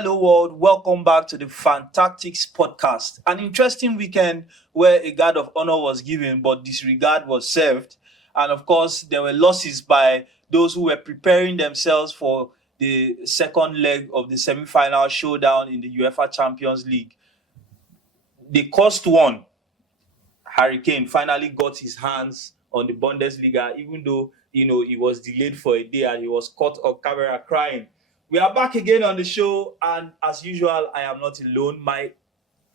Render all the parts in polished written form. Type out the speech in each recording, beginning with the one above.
Hello, world. Welcome back to the Fantastics podcast. An interesting weekend where a guard of honor was given, but disregard was served. And of course, there were losses by those who were preparing themselves for the second leg of the semi final showdown in the UEFA Champions League. The cost one, Harry Kane finally got his hands on the Bundesliga, even though he was delayed for a day and he was caught on camera crying. We are back again on the show, and as usual, I am not alone. My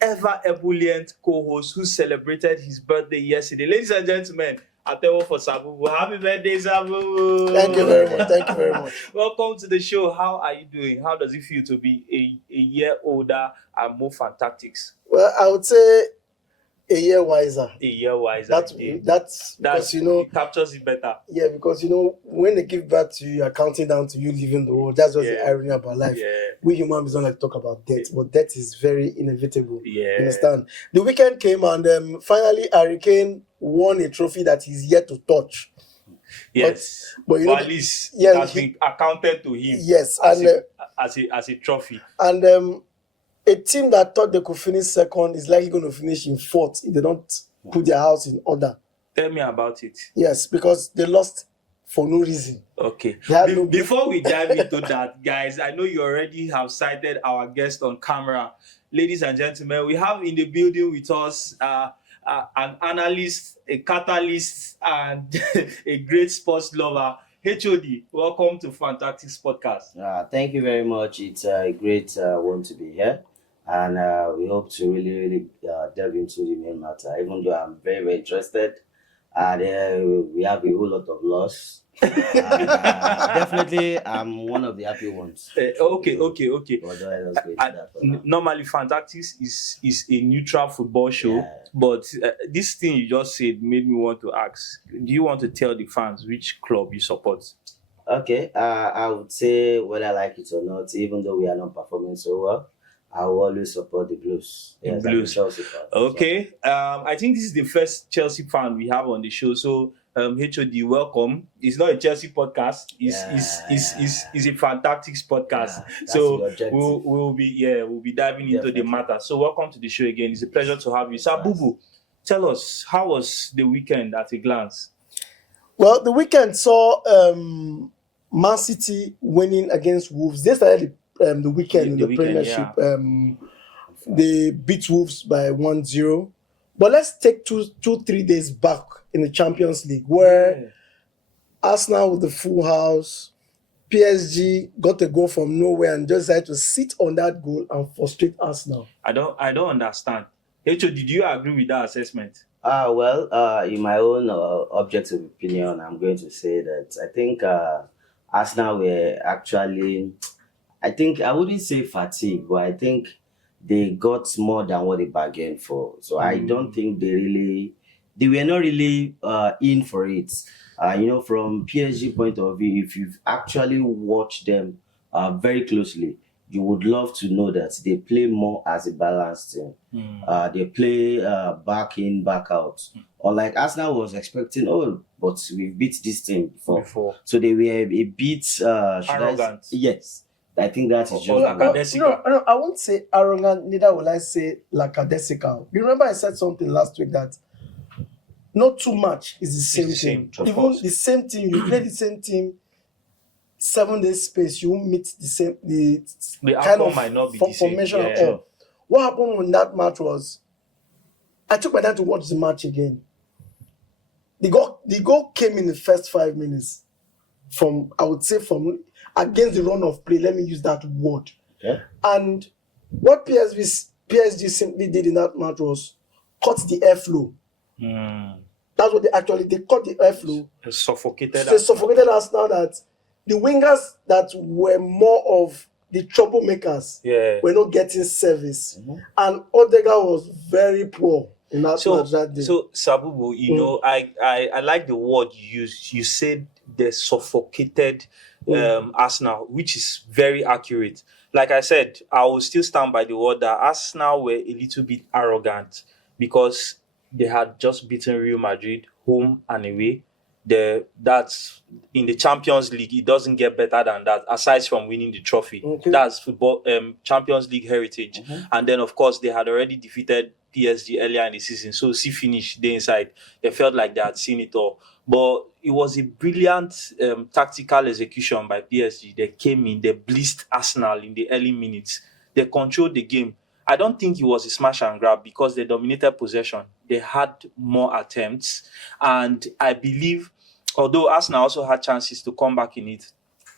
ever ebullient co-host who celebrated his birthday yesterday. Ladies and gentlemen, Atewo for Sabubu. Happy birthday, Sabubu! Thank you very much. Thank you very much. Welcome to the show. How are you doing? How does it feel to be a year older and more Fantastics? Well, I would say a year wiser. A year wiser. That's because it captures it better. Yeah, because when they give birth to you, you're counting down to you leaving the world. That's just the irony about life. Yeah. We humans don't like to talk about death, but death is very inevitable. Yeah. You understand? The weekend came and finally Harry Kane won a trophy that he's yet to touch. Yes, but at least it has been accounted to him. Yes, as a trophy. And a team that thought they could finish second is likely going to finish in fourth if they don't put their house in order. Tell me about it. Yes, because they lost for no reason. Okay. Before we dive into that, guys, I know you already have cited our guest on camera. Ladies and gentlemen, we have in the building with us an analyst, a catalyst, and a great sports lover. HOD, welcome to Fantastics Podcast. Thank you very much. It's a great one to be here. And we hope to really delve into the main matter, even though I'm very, very interested. And we have a whole lot of loss. Definitely, I'm one of the happy ones. Okay. Normally, Fantastics is a neutral football show, but this thing you just said made me want to ask, do you want to tell the fans which club you support? Okay, I would say whether I like it or not, even though we are not performing so well, I will always support the Blues. Yes, Blues. Chelsea fan. Okay. I think this is the first Chelsea fan we have on the show. So HOD, welcome. It's not a Chelsea podcast. It's a Fantastics podcast. So we'll be diving into the matter. So welcome to the show again. It's a pleasure to have you. Sabubu, tell us, how was the weekend at a glance? Well, the weekend saw Man City winning against Wolves. They started the weekend in the Premiership. They beat Wolves by 1-0. But let's take 3 days back in the Champions League, where Arsenal with the full house, PSG got a goal from nowhere and just decided to sit on that goal and frustrate Arsenal. I don't understand. HO, did you agree with that assessment? In my own objective opinion, I'm going to say that I think Arsenal were actually, I wouldn't say fatigue, but I think they got more than what they bargained for. So I don't think they were not really in for it. From PSG point of view, if you've actually watched them very closely, you would love to know that they play more as a balanced team. They play back in, back out. Unlike Arsenal was expecting, but we've beat this team before. So they were a bit arrogant. Yes. I think that is just no, I won't say arrogant, neither will I say lackadaisical. You remember I said something last week that not too much is the same thing. Even the same team, you play the same team, 7 days space, you won't meet the kind of might not be the same. formation at all. What happened when that match was, I took my time to watch the match again. The goal came in the first 5 minutes from against the run of play. Let me use that word. Yeah. And what PSG simply did in that match was cut the airflow. That's what they cut the airflow. They suffocated us now that the wingers that were more of the troublemakers were not getting service. And Odegaard was very poor in that match that day. So Sabubu, I like the word you used. You said they suffocated Arsenal, which is very accurate. Like I said, I will still stand by the word that Arsenal were a little bit arrogant because they had just beaten Real Madrid home and away. that's in the Champions League. It doesn't get better than that, aside from winning the trophy. Okay. That's football, Champions League heritage. And then, of course, they had already defeated PSG earlier in the season. So, see finish, they inside. They felt like they had seen it all. But it was a brilliant tactical execution by PSG. They came in, they blitzed Arsenal in the early minutes. They controlled the game. I don't think it was a smash and grab because they dominated possession. They had more attempts. And I believe, although Arsenal also had chances to come back in it,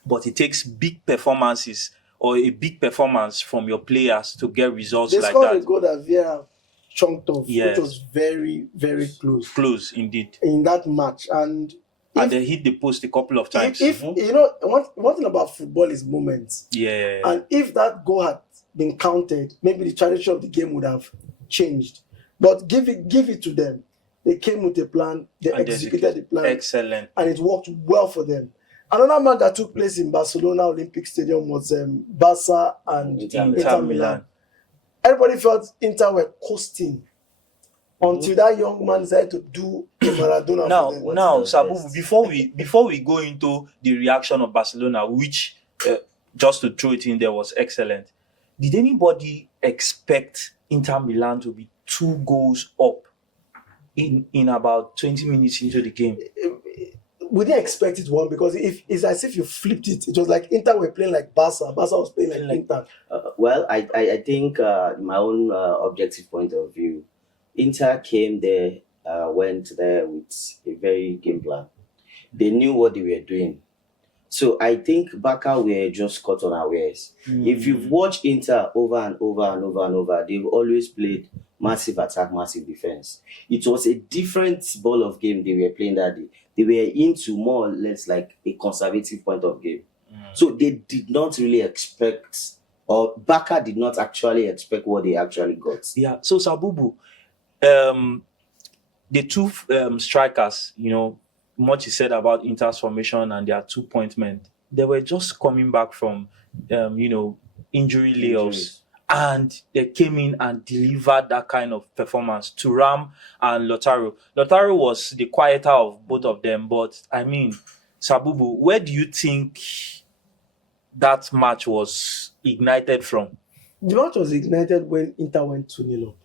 but it takes big performances or a big performance from your players to get results They like scored that. a goal that Vieira chunked off, Yes. which was very, very close Close, indeed. in that match. And And they hit the post a couple of times. if you know, one thing about football is moments. Yeah. And if that goal had been counted, maybe the trajectory of the game would have changed. But give it to them. They came with a plan, they And executed the plan, Excellent. and it worked well for them. Another match that took place in Barcelona Olympic Stadium was Barca and Inter Milan. Everybody felt Inter were coasting until that young man decided to do a Maradona for them. Now, Sabu, before we go into the reaction of Barcelona, which just to throw it in there was excellent. Did anybody expect Inter Milan to be 2 goals up in about 20 minutes into the game? We didn't expect it one because it's as if you flipped it. It was like Inter were playing like Barca. Barca was playing like Inter. Well, I think my own objective point of view, Inter came there, went there with a very game plan. They knew what they were doing. So I think Barca were just caught unawares. If you've watched Inter over and over, they've always played massive attack, massive defense. It was a different ball of game they were playing that day. They were into more or less like a conservative point of game. So they did not really expect, or Barca did not actually expect what they actually got. Yeah. So Sabubu, the two strikers, much is said about Inter's formation and their 2-point men. They were just coming back from, injury layoffs. And they came in and delivered that kind of performance. Thuram and Lautaro. Lautaro was the quieter of both of them. But, Sabubu, where do you think that match was ignited from? The match was ignited when Inter went 2-0 up.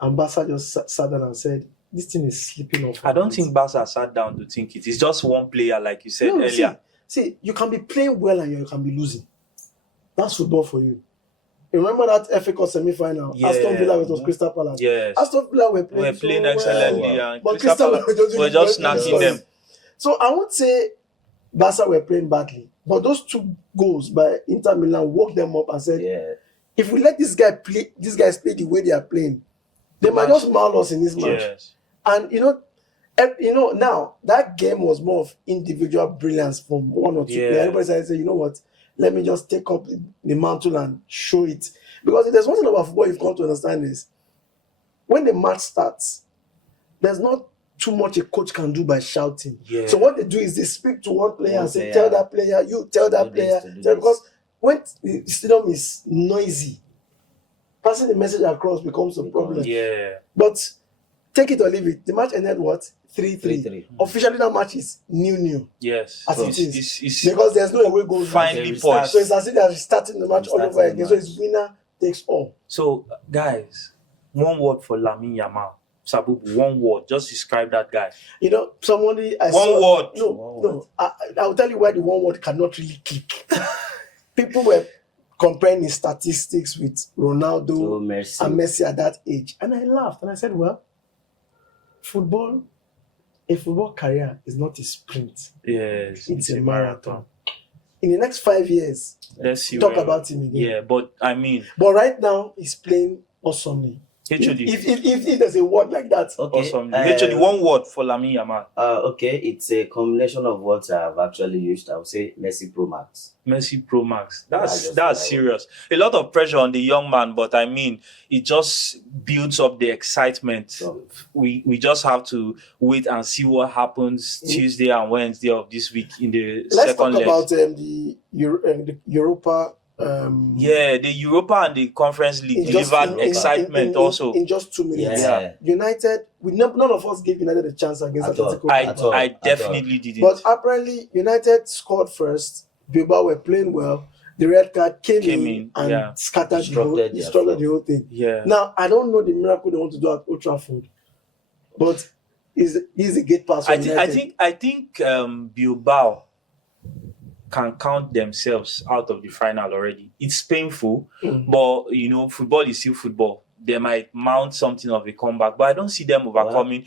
And Barca just sat down and said, this thing is slipping off. I don't think Barca sat down to think it. It's just one player, like you said earlier. See, you can be playing well and you can be losing. That's football for you. You remember that FA Cup semi-final? Yeah. Aston Villa versus Crystal Palace. Yes. Aston Villa were playing excellently, well, and but Crystal Palace were just snatching them. So I won't say Barca were playing badly, but those 2 goals by Inter Milan woke them up and said, if we let these guys play the way they are playing, they might just maul us in this match. Yes. And now that game was more of individual brilliance from 1 or 2 players. Everybody started saying, you know what? Let me just take up the mantle and show it. Because if there's one thing about football you've come to understand is when the match starts, there's not too much a coach can do by shouting. Yeah. So what they do is they speak to one player and say, tell that player, you tell that player. Because when the stadium is noisy, passing the message across becomes a problem. Yeah. But take it or leave it. The match ended what? 3-3. Officially, that match is new. Yes. As it is. It's Because there's no away goal. finally poised. So it's as if they're starting the match all over again. So it's winner takes all. So, guys, one word for Lamine Yamal. Sabubu, one word. Just describe that guy. Somebody I One saw. word. No. I'll tell you why the one word cannot really click. People were comparing his statistics with Ronaldo and Messi at that age. And I laughed and I said, well, a football career is not a sprint. Yes. It's a marathon. In the next 5 years, let's see. Talk about him again. Yeah, but But right now, he's playing awesomely. HOD. If there's a word like that. Awesome. HOD, one word for Lamine Yamal. It's a combination of what I've actually used. I would say Messi Pro Max. Messi Pro Max. That's serious. A lot of pressure on the young man, but it just builds up the excitement. So, we just have to wait and see what happens Tuesday and Wednesday of this week in the Let's second talk leg. about the Europa the Europa and the Conference League delivered excitement also. In just 2 minutes. Yeah. United, none of us gave United a chance against Atletico. I definitely didn't. But apparently, United scored first. Bilbao were playing well. The red card came in and scattered the whole thing. Yeah. Now, I don't know the miracle they want to do at Old Trafford, but is a gate pass for United. I think Bilbao can count themselves out of the final already. It's painful, but football is still football. They might mount something of a comeback, but I don't see them overcoming.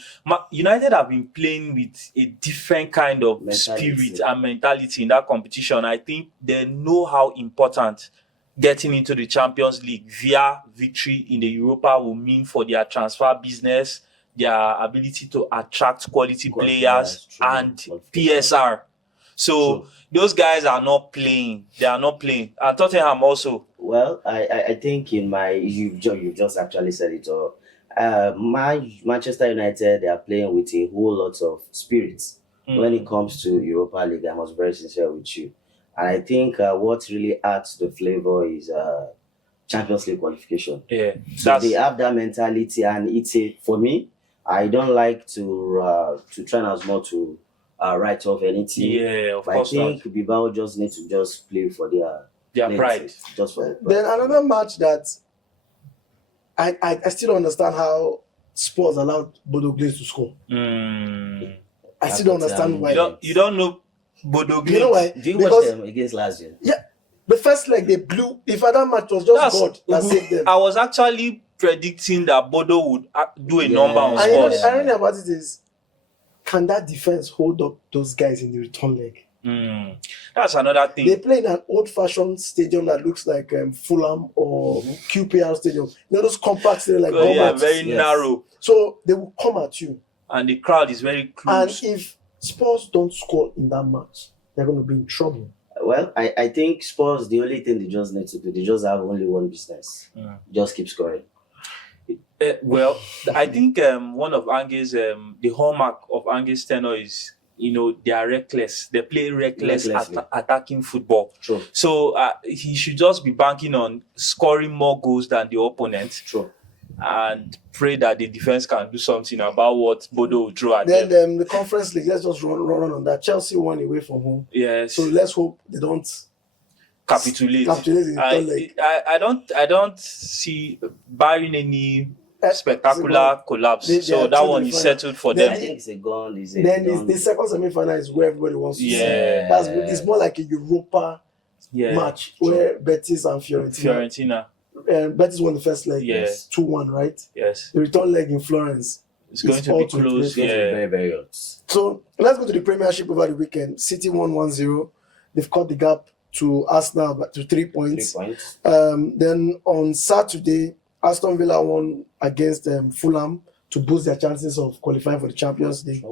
United have been playing with a different kind of spirit and mentality in that competition. I think they know how important getting into the Champions League via victory in the Europa will mean for their transfer business, their ability to attract quality players, and PSR. So those guys are not playing. They are not playing. And Tottenham also. Well, I think you just actually said it all. My Manchester United, they are playing with a whole lot of spirits when it comes to Europa League. I must be very sincere with you. And I think what really adds the flavor is Champions League qualification. Yeah, so they have that mentality, and for me, I don't like to try as much to write off anything. Yeah, of course. I think Bilbao just need to just play for their pride. Just for then another match that I still don't understand how Spurs allowed Bodo Glimt to score. I still don't understand why. You don't know Bodo Glimt. You know why? Do you watch them against Lazio? Yeah. The first leg they blew. If that match was just God that saved them. I was actually predicting that Bodo would do a number on Spurs. The irony about it is, can that defense hold up those guys in the return leg? That's another thing. They play in an old-fashioned stadium that looks like Fulham or QPR stadium. Those compact stadiums very narrow. So they will come at you. And the crowd is very close. And if Spurs don't score in that match, they're going to be in trouble. Well, I think Spurs, the only thing they just need to do, they just have only one business. Just keep scoring. Well, I think one of Ange's, the hallmark of Ange's tenure is, they are reckless. They play reckless attacking football. True. So he should just be banking on scoring more goals than the opponent. True. And pray that the defense can do something about what Bodo will throw at them. Then the Conference League, let's just run on that. Chelsea won away from home. Yes. So let's hope they don't capitulate. I don't see, barring any spectacular collapse. So that one is settled for them. I think it's a gone. The second semi-final is where everybody wants to see. It's more like a Europa match where Betis and Fiorentina. Betis won the first leg, 2-1, right? Yes. The return leg in Florence. It's going to be close. Very, very hot. So let's go to the Premiership over the weekend. City won 1-0. They've cut the gap to Arsenal to 3 points. Then on Saturday, Aston Villa won against Fulham to boost their chances of qualifying for the Champions League.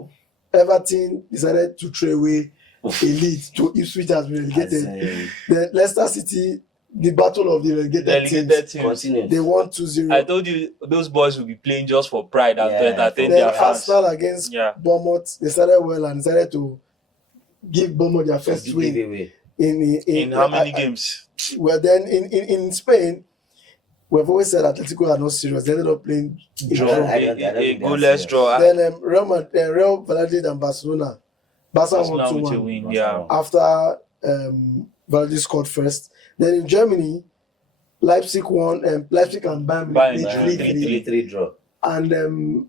Everton decided to throw away a lead to Ipswich has been relegated. Then Leicester City, the battle of the relegated teams. They won 2-0. I told you those boys will be playing just for pride and to entertain their fans. Arsenal against Bournemouth, they started well and decided to give Bournemouth their first win. In how many games? Well, then in Spain, we've always said Atletico are not serious. They ended up playing a goalless draw. Then Real Valladolid and Barcelona. Barca won 2-1 after Valladolid scored first. Then in Germany, Leipzig won. Leipzig and Bayern 3-3 draw. And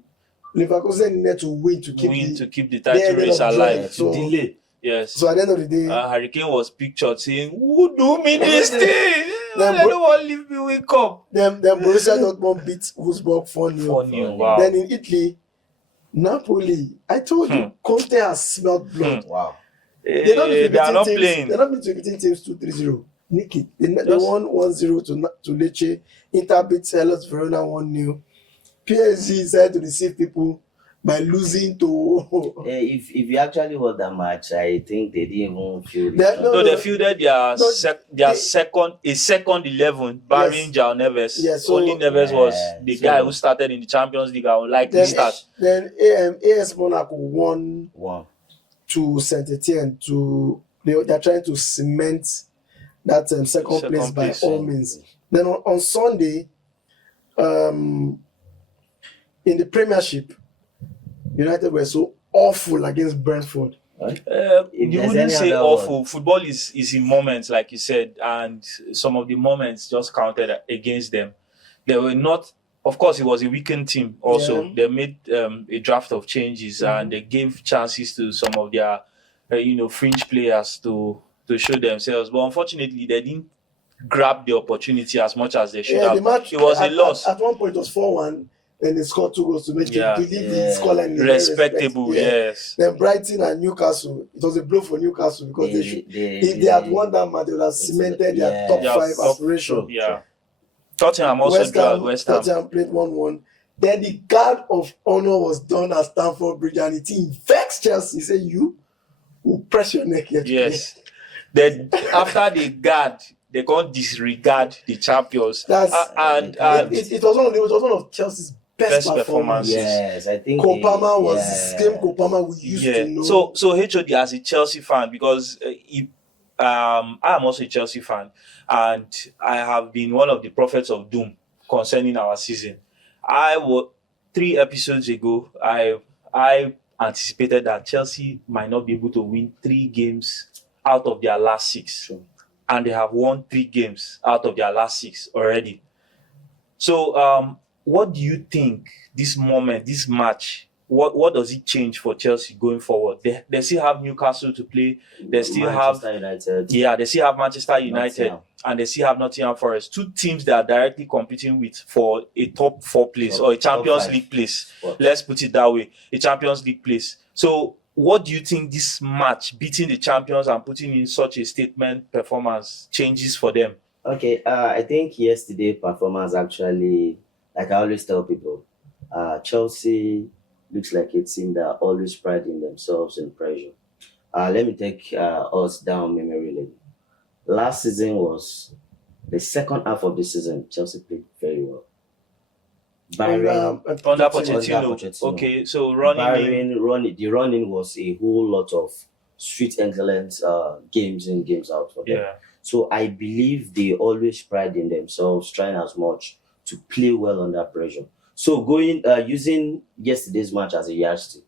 Leverkusen needed to win to keep the title race alive. So, delay. Yes. So at the end of the day, Hurricane was pictured saying, "Who do me this thing? They don't want to leave me wake up." Then Borussia Dortmund beat Wolfsburg 4-0. 4-0. Wow. Then in Italy, Napoli. I told you, Conte has smelled blood. Wow. They are not playing. They're not beating teams 2-3-0. Nick it. They won 1-0 to Lecce. Inter beat Hellas Verona 1-0. PSG decided to deceive people by losing to. If you actually watch that match, I think they didn't even feel. They fielded their second 11, barring João Neves. Yes, only Neves was the guy who started in the Champions League. I would like to start. Then AS Monaco won to Saint Etienne. They're trying to cement that second place by all means. Then on Sunday, in the Premiership, United were so awful against Brentford. You wouldn't say awful. Word. Football is in moments, like you said, and some of the moments just counted against them. They were not. Of course, it was a weakened team. Also, they made a draft of changes and they gave chances to some of their, fringe players to show themselves. But unfortunately, they didn't grab the opportunity as much as they should have. The match, it was a loss. At one point, it was 4-1. Then they scored 2 goals to make it believe the scoreline. Respectable, yes. Then Brighton and Newcastle, it was a blow for Newcastle because if they had won that match, they would have cemented their top 5 aspiration. Yeah. Tottenham also drew West Ham. Tottenham played 1-1. Then the guard of honor was done at Stamford Bridge, and it vexed Chelsea. He said, "You will press your neck here." Yes. Then after the guard, they can't disregard the champions. It was one of Chelsea's best performances. Yes, I think Kopama was the same Kopama we used to know. So HOD, as a Chelsea fan, because I am also a Chelsea fan, and I have been one of the prophets of doom concerning our season. 3 episodes ago, I anticipated that Chelsea might not be able to win 3 games out of their last 6. Sure. And they have won 3 games out of their last 6 already. So, what do you think this match, what does it change for Chelsea going forward? They still have Newcastle to play. They still Manchester United. Yeah, they still have Manchester United. And they still have Nottingham Forest. 2 teams that are directly competing with for a top 4 place or a Champions League place. Let's put it that way. A Champions League place. So, what do you think this match, beating the champions and putting in such a statement performance, changes for them? Okay, I think yesterday's performance actually, like I always tell people, Chelsea looks like a team that always pride in themselves and pressure. Let me take us down memory lane. Last season was the second half of the season. Chelsea played very well. Under Pochettino. Okay, so the running was a whole lot of street excellence games in, games out for them. Yeah. So I believe they always pride in themselves, trying as much to play well under pressure. So using yesterday's match as a yardstick,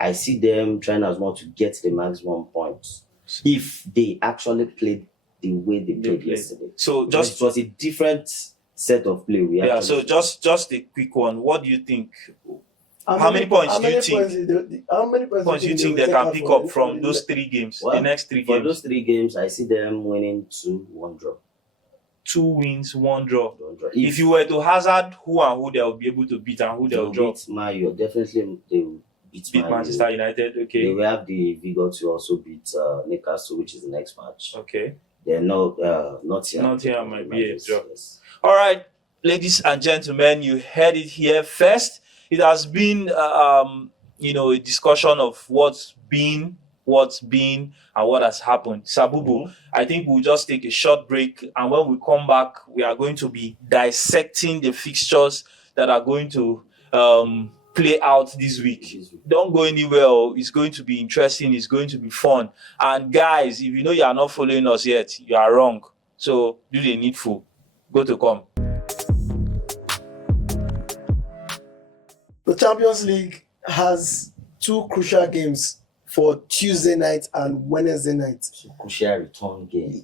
I see them trying as much to get the maximum points if they actually played the way they played yesterday. So it was a different set of play. So just a quick one. What do you think? How many points do you think they can pick up from those 3 games? The next 3 games. For those 3 games, I see them winning 2-1 draw. 2 wins, 1 draw. If you were to hazard who and who they will be able to beat and who they will draw, definitely they will beat Manchester United. Okay. They will have the vigor to also beat Newcastle, which is the next match. Okay. They're Nottingham might be a draw. All right, ladies and gentlemen, you heard it here first. It has been, a discussion of what's been, and what has happened. Sabubu, I think we'll just take a short break, and when we come back, we are going to be dissecting the fixtures that are going to play out this week. Don't go anywhere. It's going to be interesting. It's going to be fun. And guys, if you know you are not following us yet, you are wrong. So do the needful. Go to come. The Champions League has 2 crucial games for Tuesday night and Wednesday night. Crucial return games.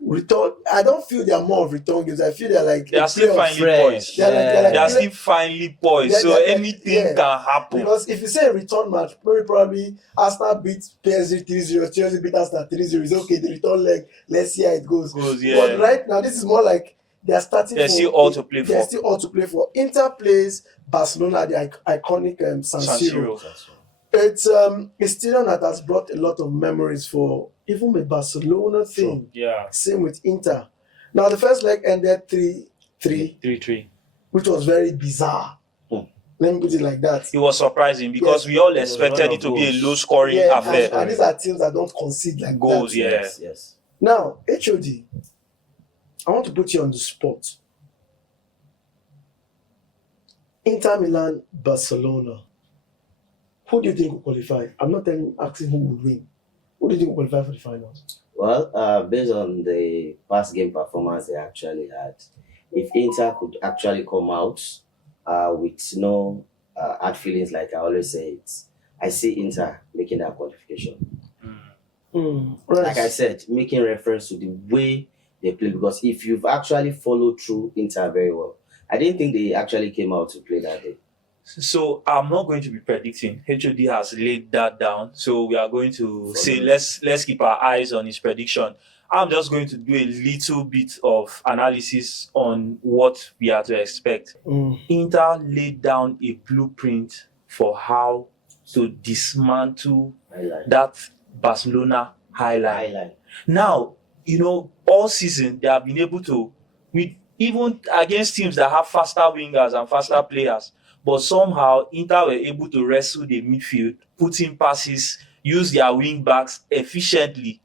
Return. I don't feel they are more of return games. I feel they are still finally poised. They are still finally poised. So anything can happen. Because if you say a return match, probably Arsenal beat PSG 3-0, Chelsea beat Arsenal 3-0. It's okay, the return leg, let's see how it goes. But right now, this is more like they are starting. They're still all to play for. They're still all to play for. Inter plays Barcelona, the iconic San Siro. It's a stadium that has brought a lot of memories for even the Barcelona thing. Yeah. Same with Inter. Now the first leg ended 3-3, which was very bizarre. Let me put it like that. It was surprising because we all expected it to be a low-scoring affair. And these are teams that don't concede like goals. that. Yes. Now, HOD, I want to put you on the spot. Inter Milan, Barcelona. Who do you think will qualify? I'm not asking who will win. Who do you think will qualify for the finals? Well, based on the past game performance they actually had, if Inter could actually come out with no hard feelings, like I always say, I see Inter making that qualification. Like I said, making reference to the way they play, because if you've actually followed through Inter very well, I didn't think they actually came out to play that day. So I'm not going to be predicting. HOD has laid that down. So we are going to say let's keep our eyes on his prediction. I'm just going to do a little bit of analysis on what we are to expect. Inter laid down a blueprint for how to dismantle that Barcelona highlight. Now, all season they have been able to, with even against teams that have faster wingers and faster players, but somehow Inter were able to wrestle the midfield, put in passes, use their wing backs efficiently,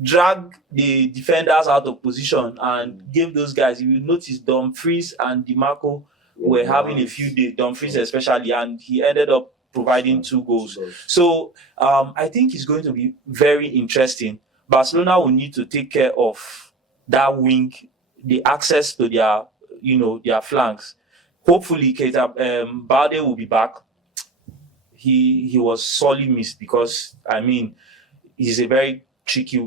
drag the defenders out of position, and gave those guys. You will notice Dumfries and DiMarco were having a few days, Dumfries especially, and he ended up providing 2 goals. So I think it's going to be very interesting. Barcelona will need to take care of that wing, the access to their flanks. Hopefully, Keita Balde will be back. He was sorely missed because he's a very tricky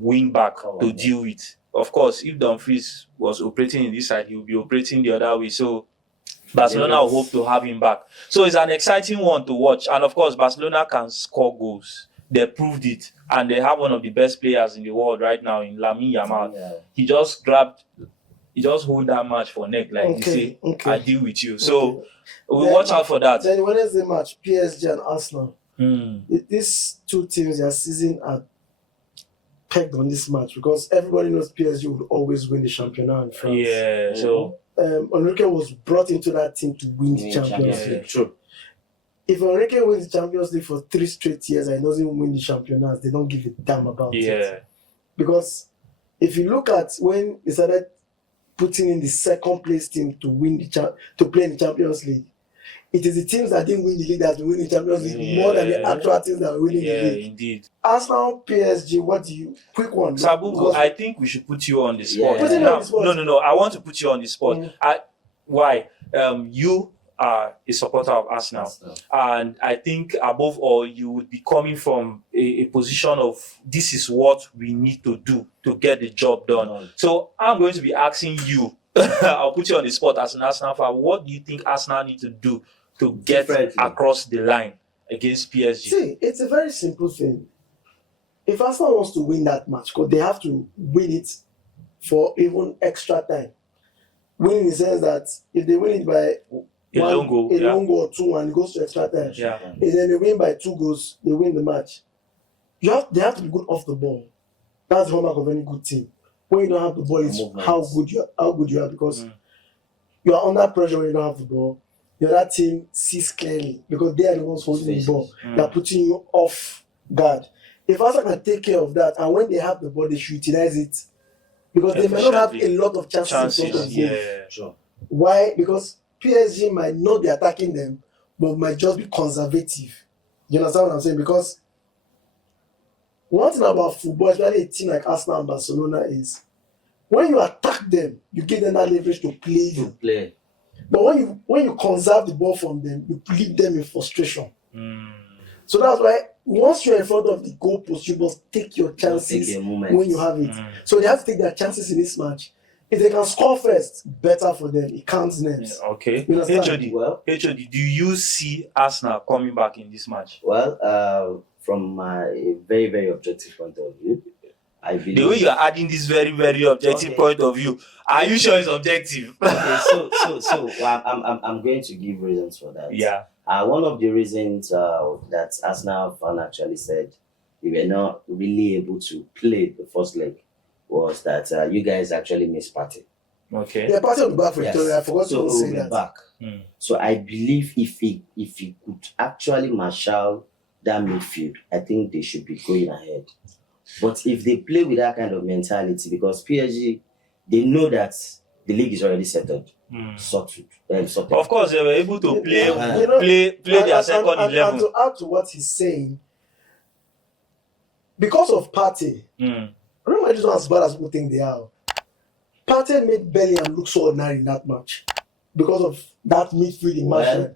wing back to deal with. Of course, if Dumfries was operating in this side, he will be operating the other way. So Barcelona will hope to have him back. So it's an exciting one to watch. And of course, Barcelona can score goals. They proved it. And they have one of the best players in the world right now in Lamine Yamal. Yeah. He just hold that match for neck, like you say, I deal with you. So we'll watch out for that. Then Wednesday match, PSG and Arsenal. These 2 teams, their season are pegged on this match because everybody knows PSG would always win the championnat in France. Yeah, so Enrique was brought into that team to win the Champions League. True. If Enrique wins the Champions League for 3 straight years and doesn't win the championnats, they don't give a damn about it. Because if you look at when they started putting in the second place team to win to play in the Champions League, it is the teams that didn't win the league that will win the Champions League more than the actual teams that are winning the league. Indeed. Arsenal, PSG, quick one. Sabugo, I think we should put you on the spot. No. I want to put you on the spot. Why? You are a supporter of Arsenal. And I think above all, you would be coming from a position of this is what we need to do to get the job done. So I'm going to be asking you, I'll put you on the spot as an Arsenal fan. What do you think Arsenal need to do to get across the line against PSG? See, it's a very simple thing. If Arsenal wants to win that match, because they have to win it for even extra time. Win in the sense that if they win it by a long goal or 2 and it goes to extra time, and then they win by 2 goals, they win the match. They have to be good off the ball. That's the hallmark of any good team. When you don't have the ball, it's how good you are, because you are under pressure when you don't have the ball. The other team sees clearly because they are the ones holding the ball. They are putting you off guard. If Arsenal can take care of that, and when they have the ball, they should utilize it, because they may not have a lot of chances in front of goal. Why? Because PSG might not be attacking them, but might just be conservative. You understand what I'm saying? Because one thing about football, especially a team like Arsenal and Barcelona, is when you attack them, you give them that leverage to play you. But when you conserve the ball from them, you leave them in frustration. So that's why once you're in front of the goalpost, you must take your chances when you have it. So they have to take their chances in this match. If they can score first, better for them. It counts names. Okay. HOD, do you see Arsenal coming back in this match? Well, from my very, very objective point of view, I believe... The way you are adding this very, very objective point of view, are you sure it's objective? Okay, so I'm going to give reasons for that. Yeah. One of the reasons that Arsenal fan actually said they were not really able to play the first leg was that you guys actually missed Partey. Okay. Yeah, Partey will be back for Victoria. I forgot to say that. Back. So I believe if he could actually marshal that midfield, I think they should be going ahead. But if they play with that kind of mentality, because PSG, they know that the league is already settled. Sorted. Of course, they were able to play their second 11. And to add to what he's saying, because of Partey, Real Madrid is not as bad as people think they are. Partey made Bellingham look so ordinary in that match because of that midfield immersion.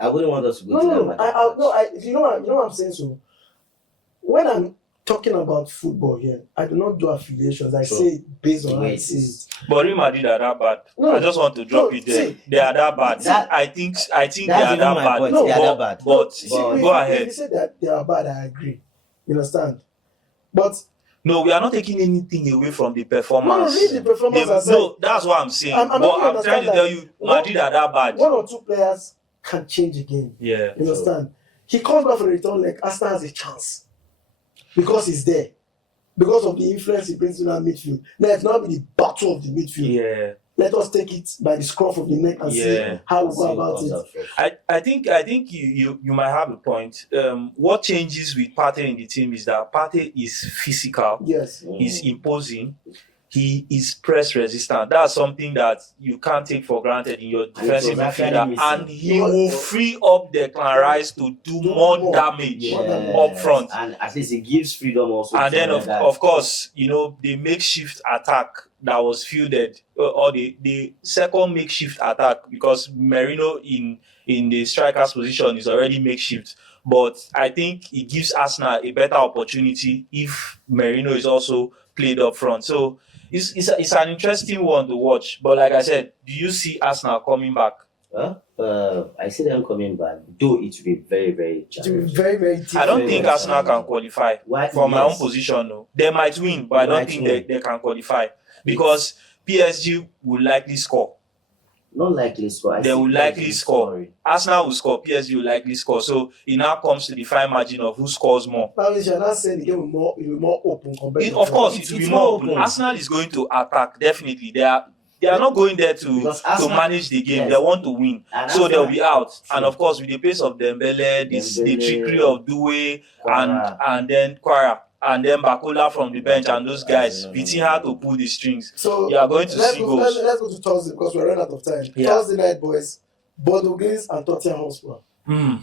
I wouldn't want us to go to that match. You know what I'm saying. So when I'm talking about football here, I do not do affiliations. I say it based on how I see it. But Real Madrid are that bad. I just want to drop it there. They are that bad. I think they are that bad. They are that bad. But go ahead. If you say that they are bad, I agree. You understand? But no, we are not taking anything away from the performance. No, really the performance. No, that's what I'm saying. I'm trying to tell you, Madrid are that bad. One or two players can change a game. Yeah. You understand? He comes back from the return leg. Arsenal has a chance because he's there, because of the influence he brings to that midfield. Now it's not be the battle of the midfield. Yeah. Let us take it by the scruff of the neck and see how we go about it. I think you might have a point. What changes with Partey in the team is that Partey is physical. Yes. He's imposing. He is press resistant. That's something that you can't take for granted in your defensive midfielder. And he will free up Declan Rice to do more damage up front. And at least it gives freedom also. And then of course, the makeshift attack that was fielded, or the second makeshift attack, because Merino in the striker's position is already makeshift. But I think it gives Arsenal a better opportunity if Merino is also played up front. So it's an interesting one to watch. But like I said, do you see Arsenal coming back? I see them coming back, though it will be very, very challenging. Very, very difficult. I don't think Arsenal can qualify. From my own position. No. They might win, but I don't think they can qualify. Because PSG will likely score. Not likely score. They will likely score. Arsenal will score. PSG will likely score. So it now comes to the fine margin of who scores more. You're not saying the game will be more open compared Of course, it will be more open. Arsenal is going to attack, definitely. They are not going there to manage the game. Yes. They want to win. And so they'll be out. True. And of course, with the pace of Dembele, the trickery of Doué, and then Quara, and then Bakola from the bench, and those guys, Vitinha to pull the strings. So you are going to see goals. Let's go to Thursday because we're running out of time. Thursday night, boys. Bordeaux and Tottenham Hotspur. I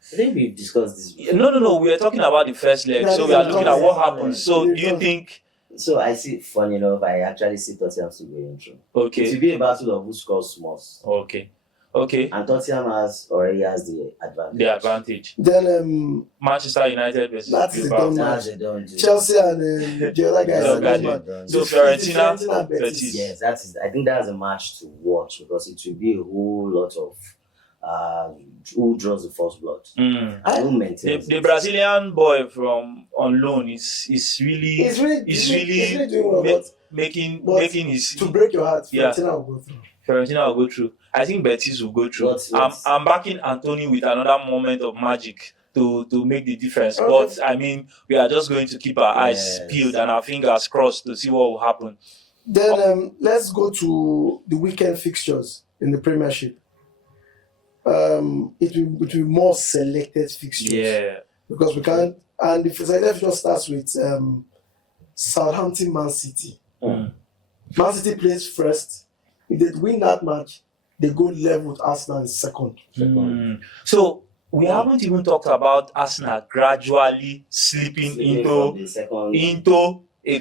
think we've discussed this. No. We are talking about the first leg. So we are looking at what happens. So do you think... So I see, funny enough, I actually see Tottenham still going through. Okay. It will be a battle of who scores most. Okay. And Tottenham already has the advantage. Then Manchester United versus that's the done match. Chelsea and the other guys. So Fiorentina and Betis. Yes, I think that's a match to watch because it will be a whole lot of who draws the first blood. The Brazilian boy from on loan is really doing well, making his to break your heart. Fiorentina will go through. I think Betis will go through. I'm backing Anthony with another moment of magic to make the difference. Okay. But I mean, we are just going to keep our eyes peeled and our fingers crossed to see what will happen. Then let's go to the weekend fixtures in the Premiership. It will be more selected fixtures. Yeah. Because we can't, and the selected fixture starts with Southampton Man City. Man City plays first. If they win that match, they go level with Arsenal in second. So we haven't even talked about Arsenal gradually slipping into a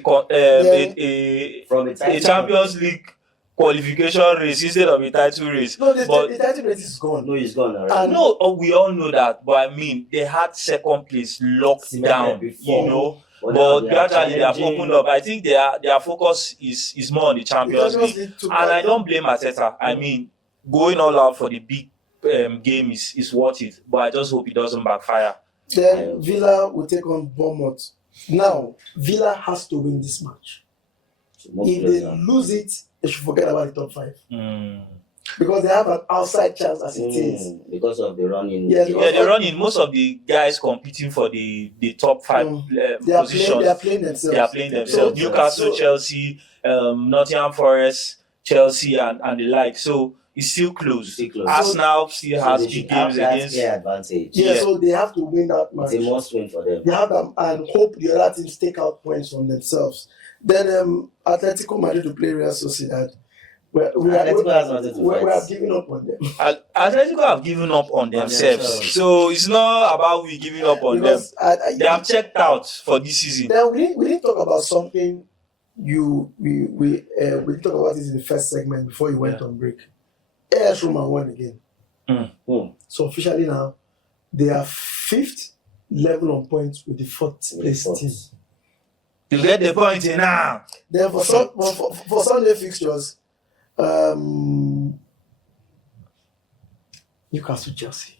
Champions League qualification race instead of a title race. No, the title race is gone. No, it's gone already. We all know that, but I mean, they had second place locked down before. But gradually they have opened up. I think their focus is more on the Champions League. And I don't blame Arteta. I mean, going all out for the big game is worth it. But I just hope it doesn't backfire. Then Villa will take on Bournemouth. Now, Villa has to win this match. If they lose it, they should forget about the top 5. Because they have an outside chance as it is. Because of the running. They run in. Most of the guys competing for the top 5 positions. They are playing themselves. Newcastle, Chelsea, Nottingham Forest, Chelsea, and the like. So it's still close. Arsenal still has big games against. Advantage. So they have to win that match. It's a must win for them. They have them and hope the other teams take out points from themselves. Then Atletico Madrid to play Real Sociedad. We Atletico has nothing to have fight. given up on them. Atletico have given up on themselves. So it's not about we giving up on them. Because They have checked out for this season. then we didn't talk about something we didn't talk about this in the first segment before you went on break. AS Roma won again. So officially now they are 5th level on points with the 4th place team. You get the point now. Then for Sunday fixtures, Newcastle, Chelsea,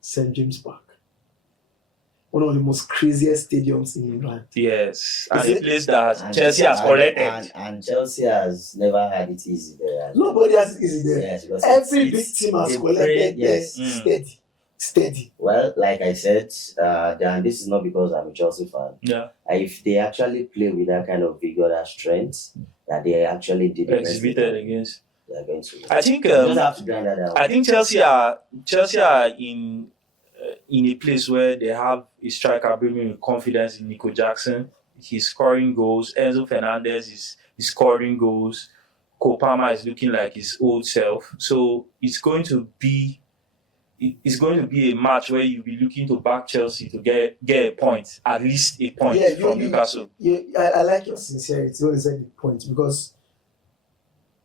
St James Park, one of the most craziest stadiums in England. Yes, and a place that Chelsea has collected. And Chelsea has never had it easy there. Nobody has it easy there. Yes, because every big team has collected there. yes. Steady. Well, like I said, and this is not because I'm a Chelsea fan. Yeah. If they actually play with that kind of vigor, that strength that they actually did exhibited against, they are going to. I think you just have to grind that out. I think Chelsea are in a place where they have a striker bringing with confidence in Nico Jackson. He's scoring goals. Enzo Fernandez is scoring goals. Cole Palmer is looking like his old self. So it's going to be a match where you'll be looking to back Chelsea to get a point, at least a point from Newcastle. I like your sincerity when you say the point, because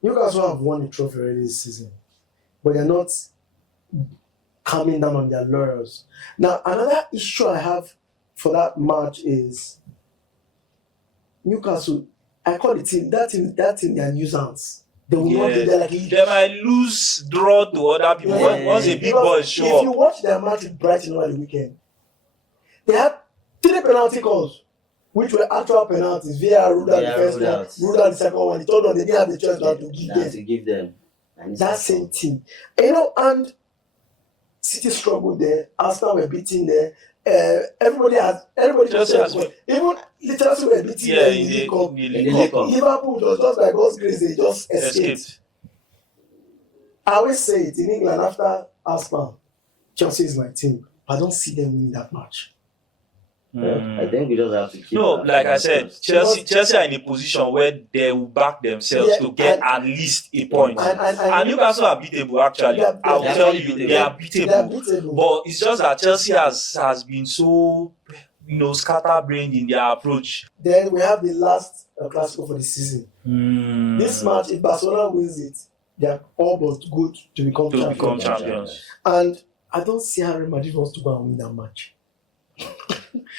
Newcastle have won the trophy already this season, but they're not calming down on their laurels. Now, another issue I have for that match is Newcastle. I call the team that team their nuisance. They will not be there like they might lose draw to other people once a big boy show up. If you watch their match with Brighton over the weekend, they had 3 penalty calls, which were actual penalties. VAR ruled out the first one, ruled out the second one. The third one, they didn't have the choice to give them. That same team. And City struggled there. Arsenal were beating there. Everybody Chelsea has even the Chelsea were beating there in the League Cup. Liverpool was just by God's grace, they just escaped. I always say it in England after Arsenal, Chelsea is my team. I don't see them winning that match. I think we just have to keep. No, like I said, Chelsea are in a position where they will back themselves to get at least a point. And Newcastle are beatable, actually. I will tell you, they are beatable. But it's just that Chelsea has been so scatterbrained in their approach. Then we have the last Clasico for the season. This match, if Barcelona wins it, they are all but good to become champions. And I don't see how Real Madrid wants to go and win that match.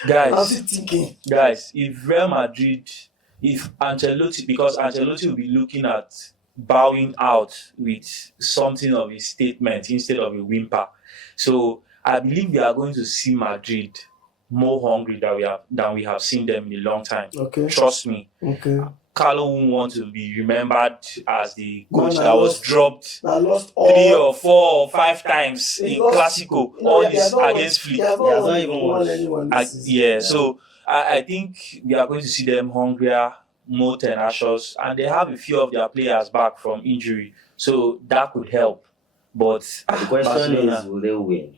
Guys, if Real Madrid, if Ancelotti, because Ancelotti will be looking at bowing out with something of a statement instead of a whimper. So I believe we are going to see Madrid more hungry than we have seen them in a long time. Okay. Trust me. Okay. Carlo won't want to be remembered as the coach that was dropped 3 or 4 or 5 times in Clasico. All this against Fleet. He has not even won. So I think we are going to see them hungrier, more tenacious, and they have a few of their players back from injury. So that could help. But the question is, will they win?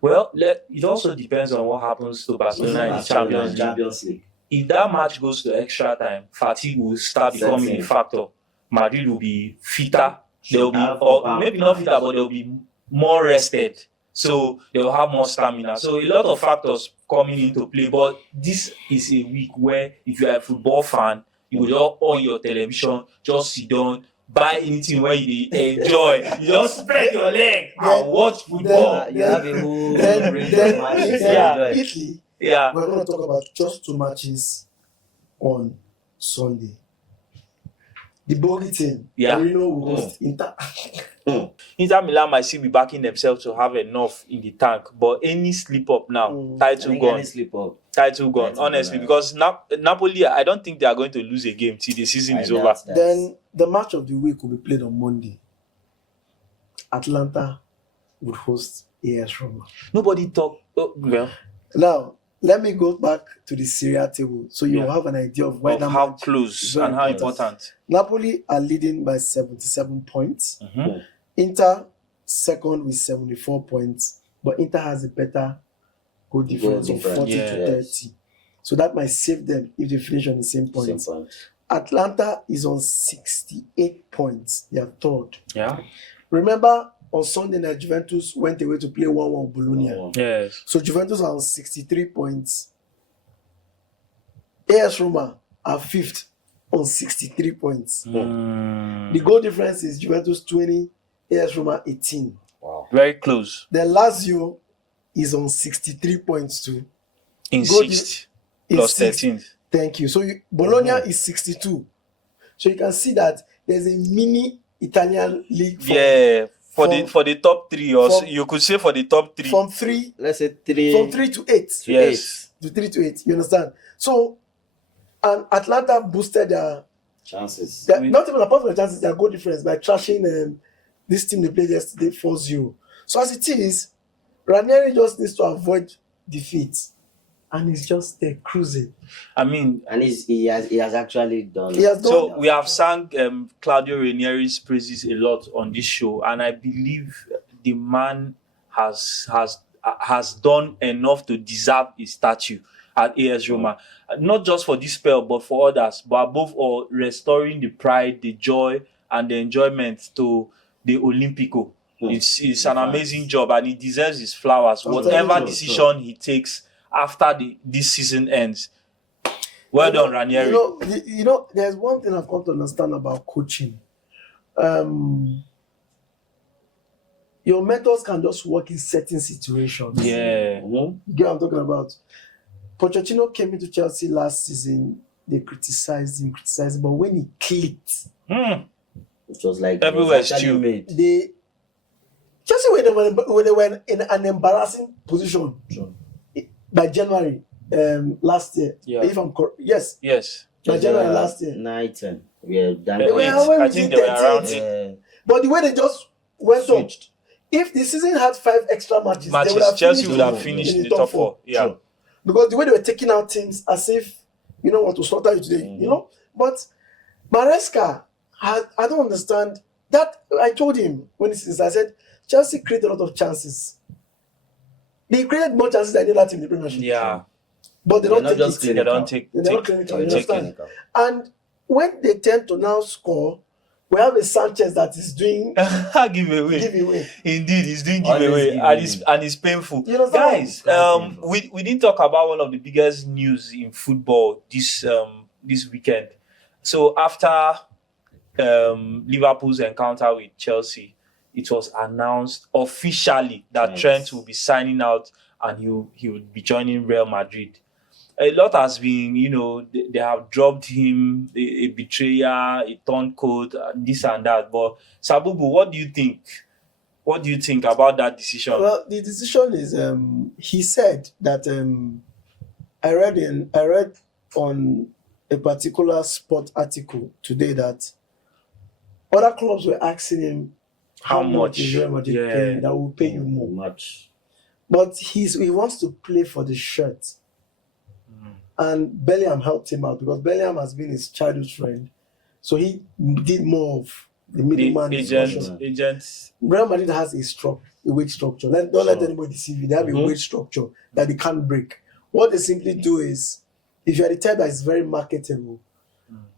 Well, it also depends on what happens to Barcelona in the Champions League. If that match goes to extra time, fatigue will start becoming a factor. Madrid will be fitter. They'll be, or maybe not fitter, but they'll be more rested. So they'll have more stamina. So a lot of factors coming into play. But this is a week where if you're a football fan, you will just on your television, just sit down, buy anything where you enjoy. You just spread your leg and watch football. You have a whole range of matches to enjoy. Italy. Yeah. We're going to talk about just 2 matches on Sunday. The bogey team. Yeah. Torino will host Inter. Inter Milan might still be backing themselves to have enough in the tank, but any slip up now, title gone. Honestly, because Napoli, I don't think they are going to lose a game till the season is over. Then the match of the week will be played on Monday. Atlanta would host AS Roma. Nobody talk. Now, let me go back to the Serie A table so you'll have an idea of why how close and how important. Napoli are leading by 77 points. Inter second with 74 points, but Inter has a better goal difference of 40 to 30. So that might save them if they finish on the same points. Atlanta is on 68 points. They are third. Yeah. Remember, on Sunday night, Juventus went away to play 1-1 with Bologna. Yes. So Juventus are on 63 points. AS Roma are fifth on 63 points. The goal difference is Juventus 20, AS Roma 18. Wow. Very close. Then Lazio is on 63 points too. In Goal sixth. in Plus sixth. 13th. Thank you. So Bologna is 62. So you can see that there's a mini Italian league Yeah. For the top three, or from- you could say for the top three. from 3 Let's say 3 to 8. to Yes. 8 To 3 to 8. You understand? So, and Atlanta boosted their chances. not even apart from the chances, their goal difference by trashing this team they played yesterday 4-0. So as it is, Ranieri just needs to avoid defeat, and he's just there cruising. I mean, And he has actually done. He has done. so we have sung Claudio Ranieri's praises a lot on this show, and I believe the man has done enough to deserve his statue at AS Roma, not just for this spell, but for others. But above all, restoring the pride, the joy, and the enjoyment to the Olimpico. It's an amazing job, and he deserves his flowers. Whatever decision he takes after this season ends. Well done, Ranieri. You know, there's one thing I've come to understand about coaching. Your mentors can just work in certain situations. Yeah. You get what I'm talking about? Pochettino came into Chelsea last season. They criticized him, but when he clicked, it was like everywhere actually made. Chelsea when they were in an embarrassing position by January last year. Yeah. If I'm correct, yes. By It was, January last year. 9-10. We are done. They were I think they were around it. But the way they just went up, Switched. if the season had 5 extra matches, they would have Chelsea finished would have finished in the top 4. Yeah. True. Because the way they were taking out teams as if you don't want to slaughter you today, you know. But Maresca, I don't understand that. I told him when I said Chelsea created a lot of chances. They created more chances than any other team in the Premiership. Yeah. But they They're don't not take just it. They don't take They're not clinical. You take understand? And when they tend to now score, we have a Sanchez that is doing giveaway. Indeed, he's doing Always giveaway, giveaway. and it's painful. You know, Guys, painful. we didn't talk about one of the biggest news in football this weekend. So after Liverpool's encounter with Chelsea, it was announced officially that Yes. Trent will be signing out and he will be joining Real Madrid. A lot has been, they have dropped him, a betrayer, a turncoat, this and that. But Sabubu, what do you think? What do you think about that decision? Well, the decision is he said that I read on a particular sport article today that other clubs were asking him how much is Real Madrid paying, that will pay you more. Much. But he wants to play for the shirt. And Bellingham helped him out because Bellingham has been his childhood friend. So he did more of the middleman discussion. Agents. Real Madrid has a wage structure. Don't let anybody deceive you. They have a wage structure that they can't break. What they simply do is, if you're the type that is very marketable,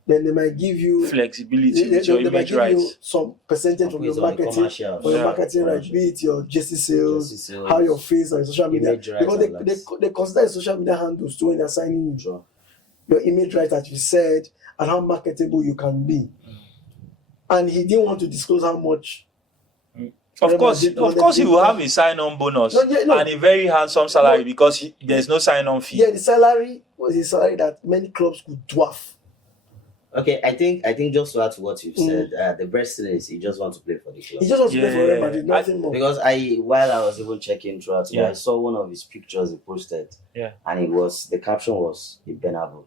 then they might give you flexibility with your they might image give you rights. some percentage from your Based on the marketing, commercials. for your Yeah, marketing rights, be it your jersey sales, Jersey sales, how your face on social media, image rights because and they consider your social media handles too when they're signing you. Sure. Your image rights that you said and how marketable you can be. And he didn't want to disclose how much. Of course, he will have a sign-on bonus and a very handsome salary because there's no sign-on fee. Yeah, the salary was a salary that many clubs could dwarf. Okay, I think just to add to what you've said, the best thing is he just wants to play for the club. He just wants to play for Yeah. Real Madrid, nothing more. Because while I was even checking throughout, I saw one of his pictures he posted, and the caption was Ibenabo.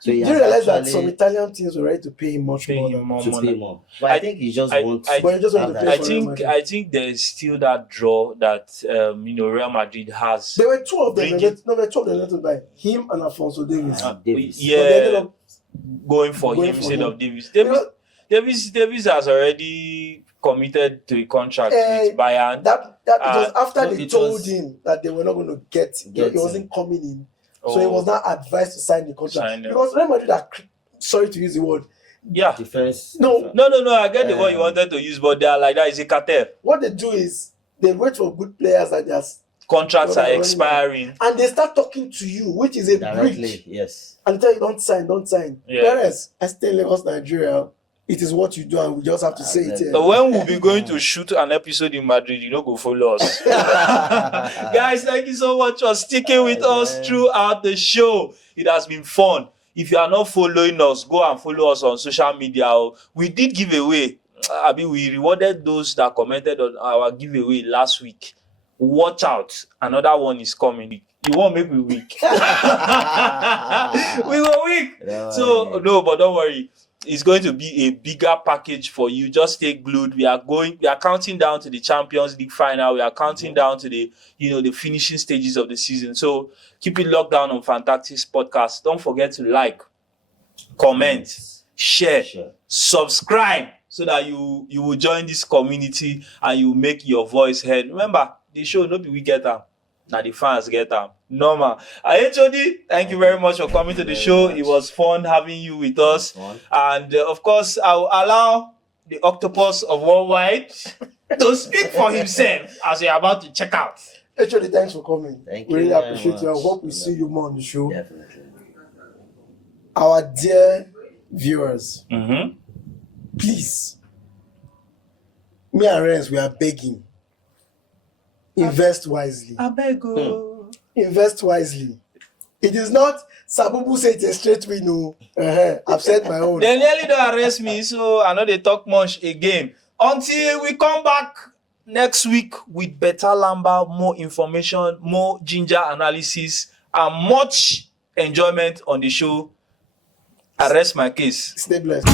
So Do he you has realize that actually some Italian teams were ready to pay him much more than to pay more. But I think he just wants. But he just want to play I for Real think Madrid. I think there's still that draw that Real Madrid has. There were two of them. Bring There were two of them led by him and Alfonso Davies. Davis. But they ended up Going for him instead of Davis. Davis has already committed to a contract with Bayern. That it was after no, they it told was- him that they were not going to get he wasn't coming in. So he Oh. was not advised to sign the contract. Sign it. Because Real Madrid sorry to use the word. Yeah. Defense. No. I get the one you wanted to use, but they are like that. It's a cartel. What they do is they wait for good players that their Contracts are expiring. and they start talking to you, which is a Directly, breach. yes. And they tell you don't sign. Yeah. Whereas I stay in Lagos, Nigeria, it is what you do, and we just have to say it here. So when we'll be going to shoot an episode in Madrid, you know, go follow us. Guys, thank you so much for sticking with us throughout the show. It has been fun. If you are not following us, go and follow us on social media. We did give away. I mean, we rewarded those that commented on our giveaway last week. Watch out. Another one is coming. You won't make me weak. We were weak. No, but don't worry. It's going to be a bigger package for you. Just stay glued. We are counting down to the Champions League final. We are counting down to the finishing stages of the season. So keep it locked down on Fantactics Podcast. Don't forget to like, comment, share, subscribe, so that you will join this community and you make your voice heard. Remember, the show no be we get them. Now the fans get them. Normal. HOD, thank you very much for coming to the show. It was fun having you with us. And of course, I'll allow the octopus of worldwide to speak for himself as we are about to check out. HOD, thanks for coming. Thank we you. Really appreciate you. I hope we see you more on the show. Definitely. Our dear viewers, Mm-hmm. please, me and Renz, we are begging. Invest wisely. I beg you. Invest wisely. It is not Sabubu say it's a straight win. No. I've said my own. They nearly don't arrest me, so I know they talk much again. Until we come back next week with better Lamba, more information, more ginger analysis, and much enjoyment on the show. I rest my case. Stay blessed.